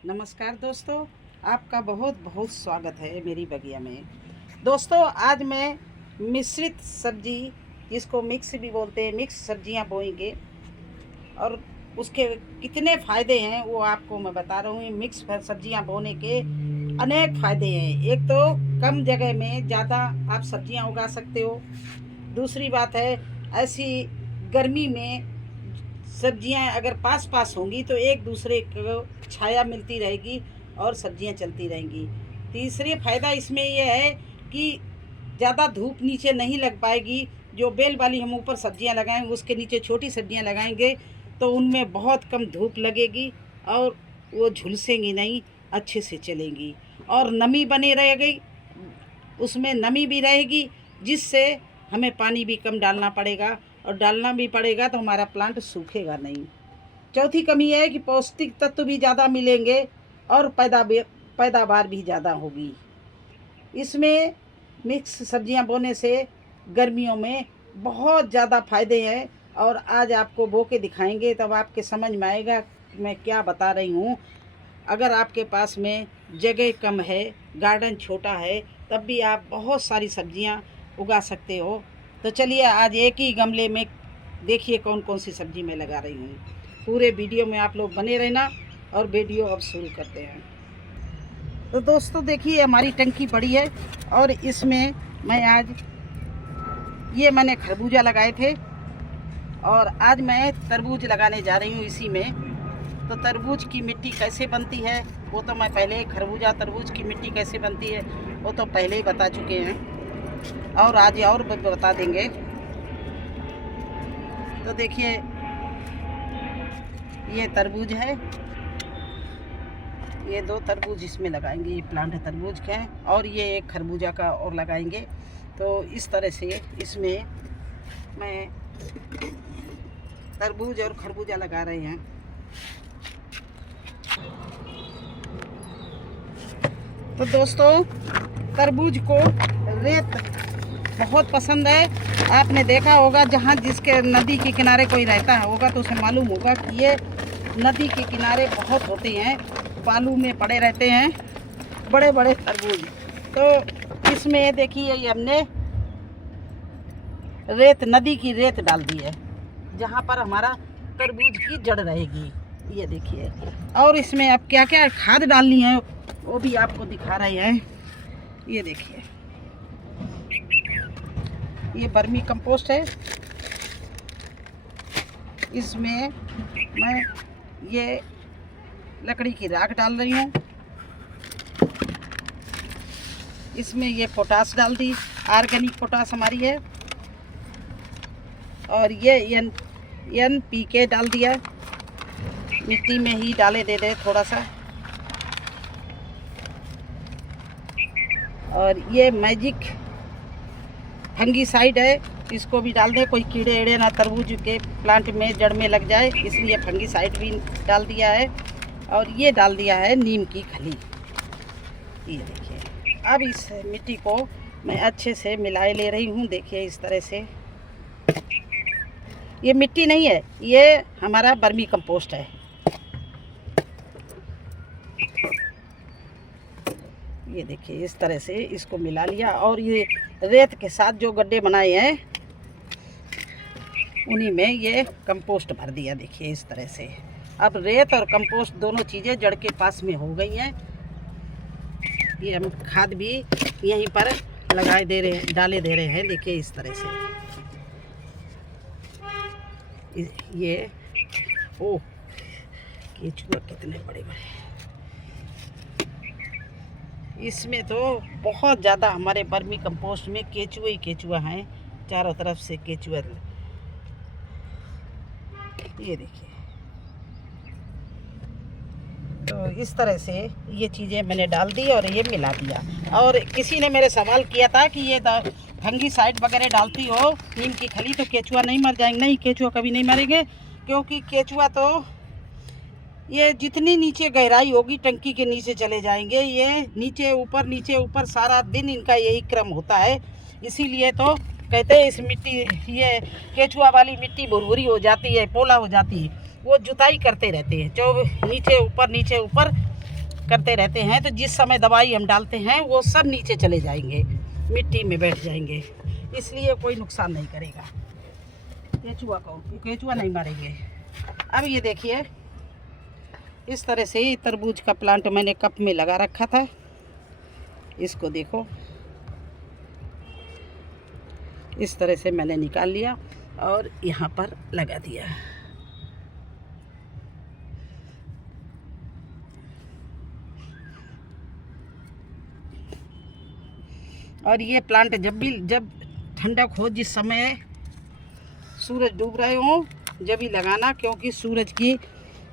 नमस्कार दोस्तों, आपका बहुत बहुत स्वागत है मेरी बगिया में। दोस्तों, आज मैं मिश्रित सब्जी, जिसको मिक्स भी बोलते हैं, मिक्स सब्जियां बोएंगे और उसके कितने फ़ायदे हैं वो आपको मैं बता रहा हूँ। मिक्स सब्जियां बोने के अनेक फ़ायदे हैं। एक तो कम जगह में ज़्यादा आप सब्जियां उगा सकते हो। दूसरी बात है, ऐसी गर्मी में सब्जियां अगर पास पास होंगी तो एक दूसरे को छाया मिलती रहेगी और सब्जियां चलती रहेंगी। तीसरी फ़ायदा इसमें यह है कि ज़्यादा धूप नीचे नहीं लग पाएगी। जो बेल वाली हम ऊपर सब्जियां लगाएंगे उसके नीचे छोटी सब्जियां लगाएंगे तो उनमें बहुत कम धूप लगेगी और वो झुलसेंगी नहीं, अच्छे से चलेंगी। और नमी बनी रहेगी, उसमें नमी भी रहेगी, जिससे हमें पानी भी कम डालना पड़ेगा, और डालना भी पड़ेगा तो हमारा प्लांट सूखेगा नहीं। चौथी कमी यह है कि पौष्टिक तत्व भी ज़्यादा मिलेंगे और पैदावार भी ज़्यादा होगी। इसमें मिक्स सब्जियां बोने से गर्मियों में बहुत ज़्यादा फ़ायदे हैं और आज आपको बो के दिखाएंगे तब आपके समझ में आएगा कि मैं क्या बता रही हूँ। अगर आपके पास में जगह कम है, गार्डन छोटा है, तब भी आप बहुत सारी सब्जियां उगा सकते हो। तो चलिए आज एक ही गमले में देखिए कौन कौन सी सब्जी मैं लगा रही हूँ। पूरे वीडियो में आप लोग बने रहना और वीडियो अब शुरू करते हैं। तो दोस्तों देखिए, हमारी टंकी बड़ी है और इसमें मैं आज मैंने खरबूजा लगाए थे और आज मैं तरबूज लगाने जा रही हूँ इसी में। तो तरबूज की मिट्टी कैसे बनती है वो तो मैं पहले, खरबूजा तरबूज की मिट्टी कैसे बनती है वो तो पहले ही बता चुके हैं और आज और बता देंगे। तो देखिए, ये तरबूज है, ये 2 तरबूज इसमें लगाएंगे, ये प्लांट है तरबूज के, और ये एक खरबूजा का और लगाएंगे। तो इस तरह से इसमें मैं तरबूज और खरबूजा लगा रहे हैं। तो दोस्तों, तरबूज को रेत बहुत पसंद है। आपने देखा होगा, जहाँ जिसके नदी के किनारे कोई रहता होगा तो उसे मालूम होगा कि ये नदी के किनारे बहुत होते हैं, बालू में पड़े रहते हैं बड़े बड़े तरबूज। तो इसमें देखिए, ये हमने रेत, नदी की रेत डाल दी है जहाँ पर हमारा तरबूज की जड़ रहेगी। ये देखिए, और इसमें अब क्या क्या खाद डालनी है वो भी आपको दिखा रहे हैं। ये देखिए, ये वर्मी कंपोस्ट है। इसमें मैं ये लकड़ी की राख डाल रही हूँ। इसमें ये पोटास डाल दी, ऑर्गेनिक पोटास हमारी है। और ये NPK डाल दिया, मिट्टी में ही डाले दे थोड़ा सा। और ये मैजिक फंगीसाइड है, इसको भी डाल दें, कोई कीड़े एड़े ना तरबूज के प्लांट में जड़ में लग जाए, इसलिए फंगीसाइड भी डाल दिया है। और ये डाल दिया है नीम की खली। ये देखिए, अब इस मिट्टी को मैं अच्छे से मिलाए ले रही हूँ। देखिए इस तरह से, ये मिट्टी नहीं है, ये हमारा वर्मी कंपोस्ट है। ये देखिए, इस तरह से इसको मिला लिया और ये रेत के साथ जो गड्ढे बनाए हैं उन्हीं में ये कंपोस्ट भर दिया। देखिए इस तरह से, अब रेत और कंपोस्ट दोनों चीज़ें जड़ के पास में हो गई हैं। ये हम खाद भी यहीं पर लगाए दे रहे हैं, डाले दे रहे हैं। देखिए इस तरह से, ये ओह, केचुआ कितने बड़े बड़े। इसमें तो बहुत ज़्यादा हमारे वर्मी कंपोस्ट में केचुआ ही केचुआ हैं, चारों तरफ से केचुआ। ये देखिए, तो इस तरह से ये चीज़ें मैंने डाल दी और ये मिला दिया। और किसी ने मेरे सवाल किया था कि ये फंगीसाइड वगैरह डालती हो नीम की खली तो केचुआ नहीं मर जाएंगे? नहीं, केचुआ कभी नहीं मरेंगे, क्योंकि केचुआ तो ये जितनी नीचे गहराई होगी टंकी के नीचे चले जाएंगे। ये नीचे ऊपर सारा दिन इनका यही क्रम होता है। इसीलिए तो कहते हैं इस मिट्टी, ये केचुआ वाली मिट्टी भुरभुरी हो जाती है, पोला हो जाती है। वो जुताई करते रहते हैं, जो नीचे ऊपर करते रहते हैं तो जिस समय दवाई हम डालते हैं वो सब नीचे चले जाएंगे, मिट्टी में बैठ जाएंगे, इसलिए कोई नुकसान नहीं करेगा। केचुआ नहीं मारेंगे। अब ये देखिए, इस तरह से तरबूज का प्लांट मैंने कप में लगा रखा था, इसको देखो इस तरह से मैंने निकाल लिया और यहाँ पर लगा दिया। और ये प्लांट जब ठंडक हो, जिस समय सूरज डूब रहे हो, जब ही लगाना, क्योंकि सूरज की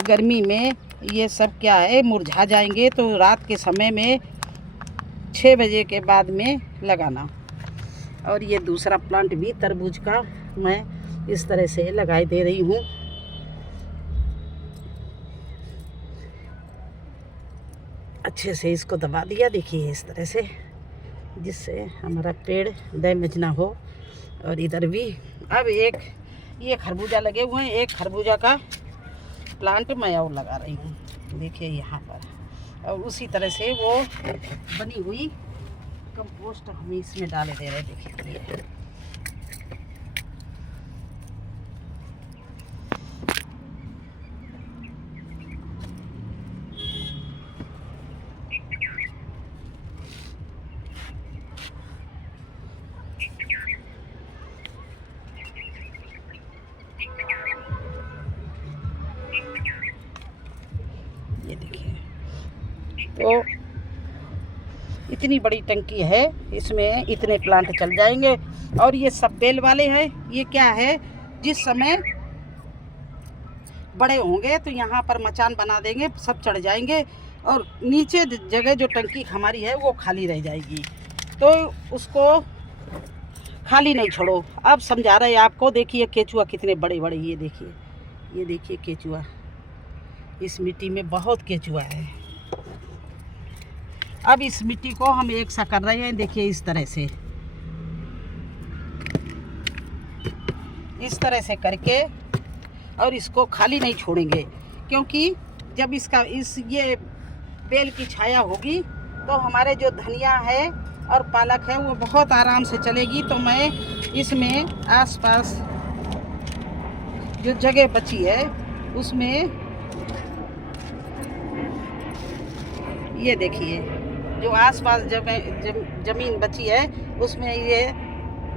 गर्मी में ये सब क्या है मुरझा जाएंगे। तो रात के समय में 6 बजे के बाद में लगाना। और ये दूसरा प्लांट भी तरबूज का मैं इस तरह से लगाई दे रही हूँ। अच्छे से इसको दबा दिया, देखिए इस तरह से, जिससे हमारा पेड़ डैमेज ना हो। और इधर भी अब एक ये खरबूजा लगे हुए हैं, एक खरबूजा का प्लांट मैं और लगा रही हूँ, देखिए यहाँ पर। और उसी तरह से वो बनी हुई कंपोस्ट हम इसमें डाले दे रहे हैं, देखिए। ये देखिए, तो इतनी बड़ी टंकी है, इसमें इतने प्लांट चल जाएंगे। और ये सब बेल वाले हैं। ये क्या है, जिस समय बड़े होंगे तो यहाँ पर मचान बना देंगे, सब चढ़ जाएंगे और नीचे जगह जो टंकी हमारी है वो खाली रह जाएगी। तो उसको खाली नहीं छोड़ो। अब समझा रहे हैं आपको। देखिए केचुआ कितने बड़े बड़े, ये देखिए केचुआ, इस मिट्टी में बहुत केचुआ है। अब इस मिट्टी को हम एक सा कर रहे हैं, देखिए इस तरह से करके, और इसको खाली नहीं छोड़ेंगे, क्योंकि जब ये बेल की छाया होगी तो हमारे जो धनिया है और पालक है वो बहुत आराम से चलेगी। तो मैं इसमें आसपास जो जगह बची है उसमें, ये देखिए जो आसपास जमीन बची है उसमें ये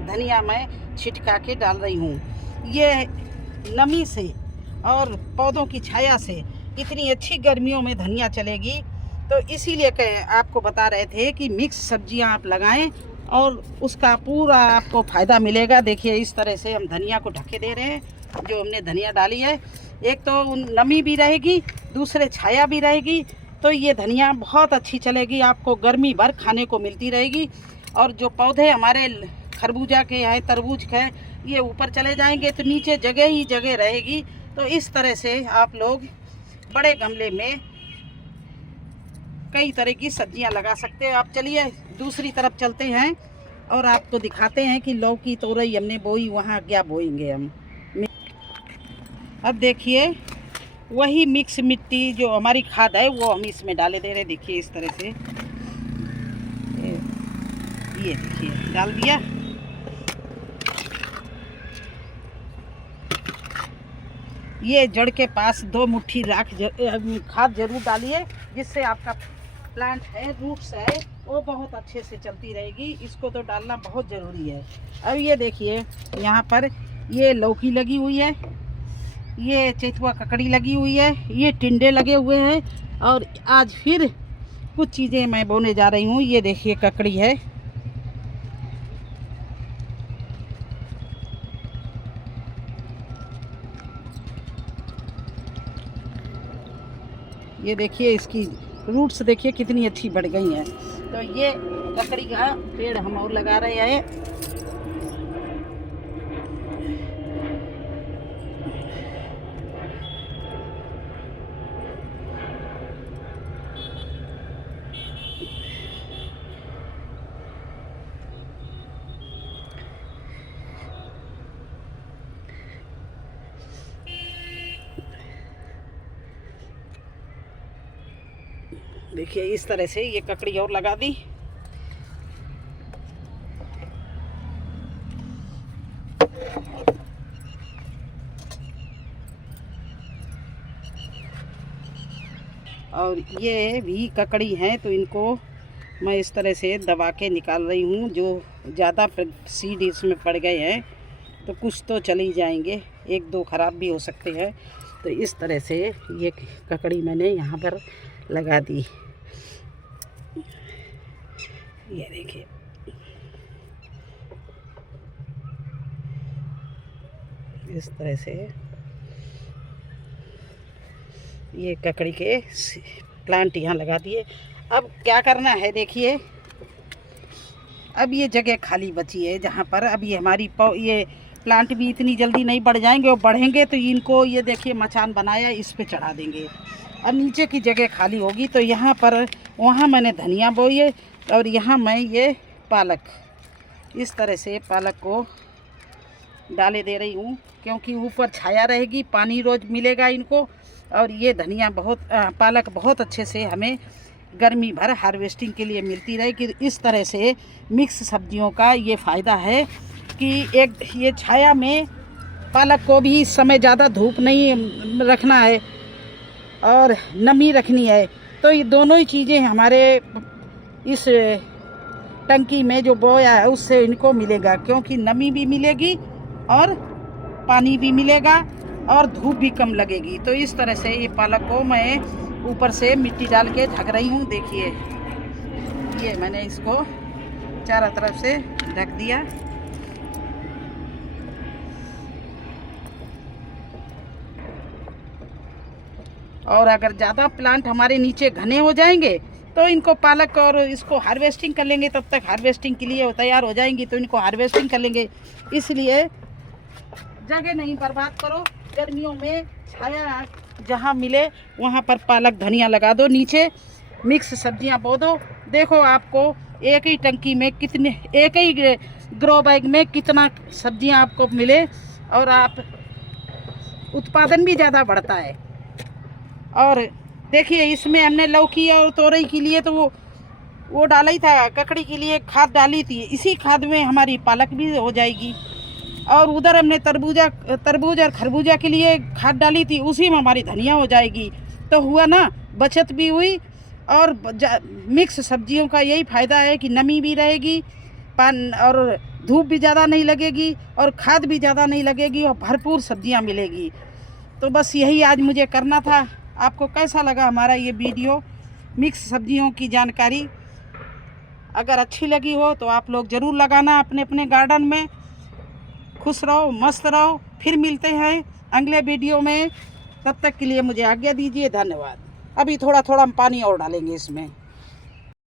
धनिया मैं छिटका के डाल रही हूँ। ये नमी से और पौधों की छाया से इतनी अच्छी गर्मियों में धनिया चलेगी। तो इसीलिए आपको बता रहे थे कि मिक्स सब्जियां आप लगाएं और उसका पूरा आपको फ़ायदा मिलेगा। देखिए इस तरह से हम धनिया को ढके दे रहे हैं, जो हमने धनिया डाली है। एक तो नमी भी रहेगी, दूसरे छाया भी रहेगी, तो ये धनिया बहुत अच्छी चलेगी, आपको गर्मी भर खाने को मिलती रहेगी। और जो पौधे हमारे खरबूजा के हैं, तरबूज के, ये ऊपर चले जाएंगे तो नीचे जगह ही जगह रहेगी। तो इस तरह से आप लोग बड़े गमले में कई तरह की सब्जियां लगा सकते हैं। आप चलिए दूसरी तरफ चलते हैं और आपको दिखाते हैं कि लौकी तोरई हमने बोई, वहाँ क्या बोएंगे हम। अब देखिए वही मिक्स मिट्टी जो हमारी खाद है वो हम इसमें डाले दे रहे। देखिए इस तरह से, ये देखिए डाल दिया। ये जड़ के पास 2 मुट्ठी खाद जरूर डालिए, जिससे आपका प्लांट है, रूट्स है, वो बहुत अच्छे से चलती रहेगी। इसको तो डालना बहुत ज़रूरी है। अब ये देखिए यहाँ पर ये लौकी लगी हुई है, ये चेतुआ ककड़ी लगी हुई है, ये टिंडे लगे हुए हैं। और आज फिर कुछ चीज़ें मैं बोने जा रही हूँ। ये देखिए ककड़ी है, ये देखिए इसकी रूट्स देखिए कितनी अच्छी बढ़ गई हैं। तो ये ककड़ी का पेड़ हम और लगा रहे हैं। देखिए इस तरह से ये ककड़ी और लगा दी। और ये भी ककड़ी हैं तो इनको मैं इस तरह से दबा के निकाल रही हूँ। जो ज़्यादा सीड इसमें पड़ गए हैं तो कुछ तो चले जाएंगे, एक दो ख़राब भी हो सकते हैं। तो इस तरह से ये ककड़ी मैंने यहाँ पर लगा दी। ये देखिए इस तरह से ये ककड़ी के प्लांट यहाँ लगा दिए। अब क्या करना है, देखिए अब ये जगह खाली बची है जहाँ पर अब ये हमारी ये प्लांट भी इतनी जल्दी नहीं बढ़ जाएंगे, और बढ़ेंगे तो इनको ये देखिए मचान बनाया, इस पे चढ़ा देंगे। अब नीचे की जगह खाली होगी तो यहाँ पर वहाँ मैंने धनिया बोई है और यहाँ मैं ये पालक इस तरह से पालक को डाले दे रही हूँ, क्योंकि ऊपर छाया रहेगी, पानी रोज़ मिलेगा इनको। और ये धनिया पालक बहुत अच्छे से हमें गर्मी भर हार्वेस्टिंग के लिए मिलती रहे। कि इस तरह से मिक्स सब्जियों का ये फ़ायदा है कि एक ये छाया में पालक को भी इस समय ज़्यादा धूप नहीं रखना है और नमी रखनी है, तो ये दोनों ही चीज़ें हमारे इस टंकी में जो बोया है उससे इनको मिलेगा, क्योंकि नमी भी मिलेगी और पानी भी मिलेगा और धूप भी कम लगेगी। तो इस तरह से ये पालक को मैं ऊपर से मिट्टी डाल के ढक रही हूँ। देखिए ये मैंने इसको चारों तरफ से ढक दिया। और अगर ज़्यादा प्लांट हमारे नीचे घने हो जाएंगे तो इनको पालक और इसको हार्वेस्टिंग कर लेंगे, तब तक हार्वेस्टिंग के लिए तैयार हो जाएंगी तो इनको हार्वेस्टिंग कर लेंगे। इसलिए जगह नहीं बर्बाद करो, गर्मियों में छाया जहाँ मिले वहाँ पर पालक धनिया लगा दो, नीचे मिक्स सब्जियाँ बो दो। देखो आपको एक ही टंकी में कितने, एक ही ग्रो बैग में कितना सब्जियाँ आपको मिले और आप उत्पादन भी ज़्यादा बढ़ता है। और देखिए इसमें हमने लौकी और तोरई के लिए तो वो डाला ही था, ककड़ी के लिए खाद डाली थी, इसी खाद में हमारी पालक भी हो जाएगी। और उधर हमने तरबूज और खरबूजा के लिए खाद डाली थी, उसी में हमारी धनिया हो जाएगी। तो हुआ ना, बचत भी हुई। और मिक्स सब्जियों का यही फ़ायदा है कि नमी भी रहेगी, और धूप भी ज़्यादा नहीं लगेगी और खाद भी ज़्यादा नहीं लगेगी और भरपूर सब्जियां मिलेगी। तो बस यही आज मुझे करना था। आपको कैसा लगा हमारा ये वीडियो, मिक्स सब्जियों की जानकारी? अगर अच्छी लगी हो तो आप लोग ज़रूर लगाना अपने अपने गार्डन में। खुश रहो, मस्त रहो, फिर मिलते हैं अगले वीडियो में। तब तक के लिए मुझे आज्ञा दीजिए, धन्यवाद। अभी थोड़ा थोड़ा हम पानी और डालेंगे इसमें।